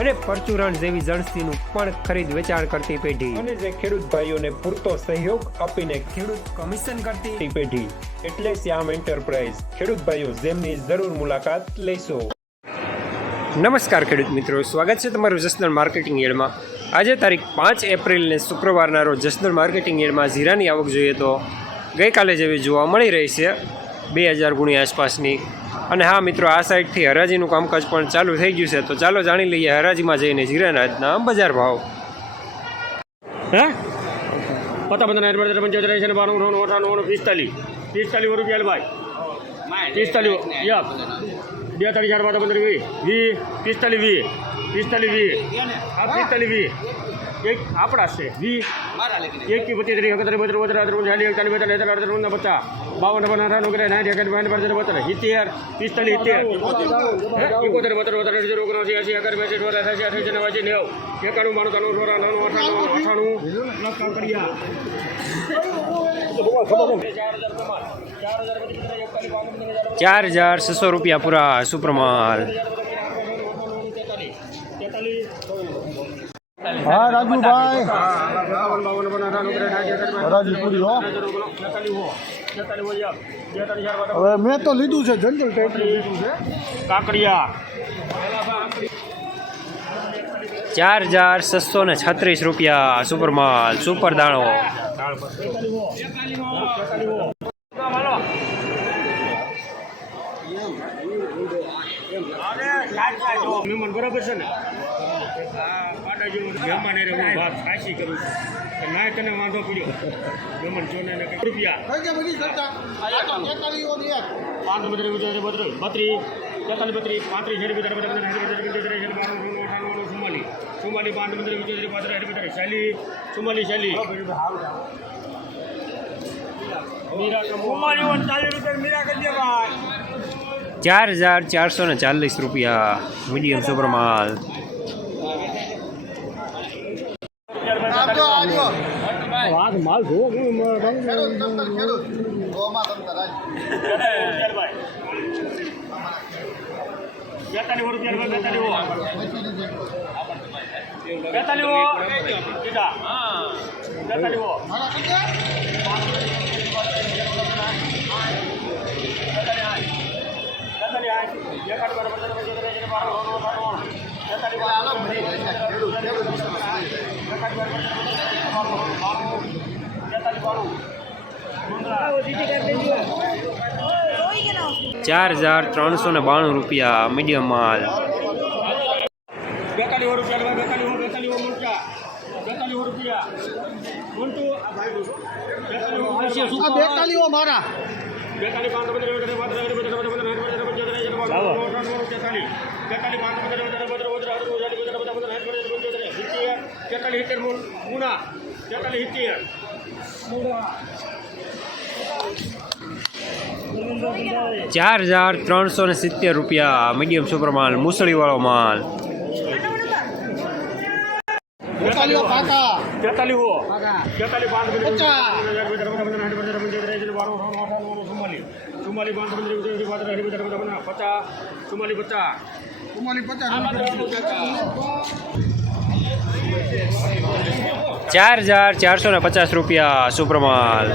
અને પરચુરણ જેવી જણસીનું પણ ખરીદ વેચાણ કરતી પેઢી. અને જે ખેડૂત ભાઈઓને પૂરતો સહયોગ આપીને ખેડૂત કમિશન કરતી પેઢી. એટલે શ્યામ એન્ટરપ્રાઇઝ. ખેડૂત ભાઈઓ જેમની જરૂર મુલાકાત લેશો. નમસ્કાર ખેડૂત મિત્રો. સ્વાગત છે તમારું જસનલ માર્કેટિંગ યાર્ડમાં આજે તારીખ પાંચ એપ્રિલને શુક્રવારના રોજ જસનલ માર્કેટિંગ યાર્ડમાં જીરાની આવક જોઈએ તો ગઈકાલે જેવી જોવા મળી રહી છે. બે હજાર ગુણી આસપાસની અને હા મિત્રો, આ સાઈડથી હરાજીનું કામકાજ પણ ચાલુ થઈ ગયું છે. તો ચાલો જાણી લઈએ હરાજીમાં જઈને જીરાના બજાર ભાવ. હે? પતા પંદર પંચોતેર બાણું, નવ્વાણું, અઠાણું પિસ્તાલીસ. પિસ્તાલીસ રૂપિયા ભાઈ. પિસ્તાલીસ યપ બે તારીખ ચાર વીસ. વી પિસ્તાલીસ વી પિસ્તાલીસ વી પિસ્તાલીસ વીસ. એક આપણા છે. વીસ એક કી પચીસ ત્રીસ એકત્રીસ બત્રીસ બત્રીસ અઠાર ચાલીસ એકતાલીસ બેતાલીસ તેતાલીસ અડતાલીસ ઓગણપચાસ પચાસ બાવન બાવન અઠાણું કરે સાઠ એકાઠ બાવન પચાસ બત્રીસ સિત્તેર પિસ્તાલીસ સિત્તેર એકોતેર બત્રીસ બત્રીસ અઢી ઓગણસી એસી અગર બેસી અઠાસી અઠાસી અઠાસી નવાસી નેવું એકાણું બાણું ત્રાણું સોળા નવ્વાણું અઠાણું અઠાણું. પ્લસ કામ કરી ચાર હજાર છસો રૂપિયા પૂરા સુપ્રમાલ. હા, રાજુભાઈ. રાજુપુરી હવે મેં તો લીધું છે જનરલ ટાઈપ લીધું છે. કાકડિયા ચાર હજાર છસો ને છત્રીસ રૂપિયા સુપરમાલ સુપર દાણો. બરાબર છે ને જમવાને રૂપિયા પાંચ બત્રીસ બત્રીસ બત્રીસ તેતાલીસ બત્રીસ પાંત્રીસ હેડ બિચાર બધા બધા ચુમ્માલીસ ચુમ્માલીસ પાંચ બત્રીસ બત્રીસ પાંત્રીસ હેડ બિચાર ચાલીસ ચુમ્માલીસ ચાલીસ ચાર હજાર ચારસો ને ચાલીસ રૂપિયા મીડિયમ સુપરમાં વાત માલ જો બેતાલીસ ચાર હજાર ત્રણસો ને બાણું રૂપિયા મીડિયમ માલ બેતાલીસ રૂપિયા બેતાલીસ બેતાલીસ મૂર્ચા બેતાલીસ રૂપિયા ઊંટું આ ભાઈ બેતાલીસ આ બેતાલીઓ મારા બેતાલીસ ચાર હજાર ત્રણસો ને સિત્તેર રૂપિયા મીડિયમ સુપર માલ મુસળીવાળો માલ. તેતાલીસ પાંચ ಬಾರೋ ರೌಂಡ್ ಮಾತಾಡೋ ಸುಮ್ಮಲಿ ಸುಮ್ಮಲಿ ಬಾಂಧ ಬಂದ್ರೆ ಇದು ಮಾತ್ರ ಹರಿ ಬಿಡ ಬನ್ನ ಪತ ಸುಮ್ಮಲಿ ಪತ ಸುಮ್ಮಲಿ ಪತ ચાર હજાર ચારસો ને પચાસ રૂપિયા સુપ્રમાલ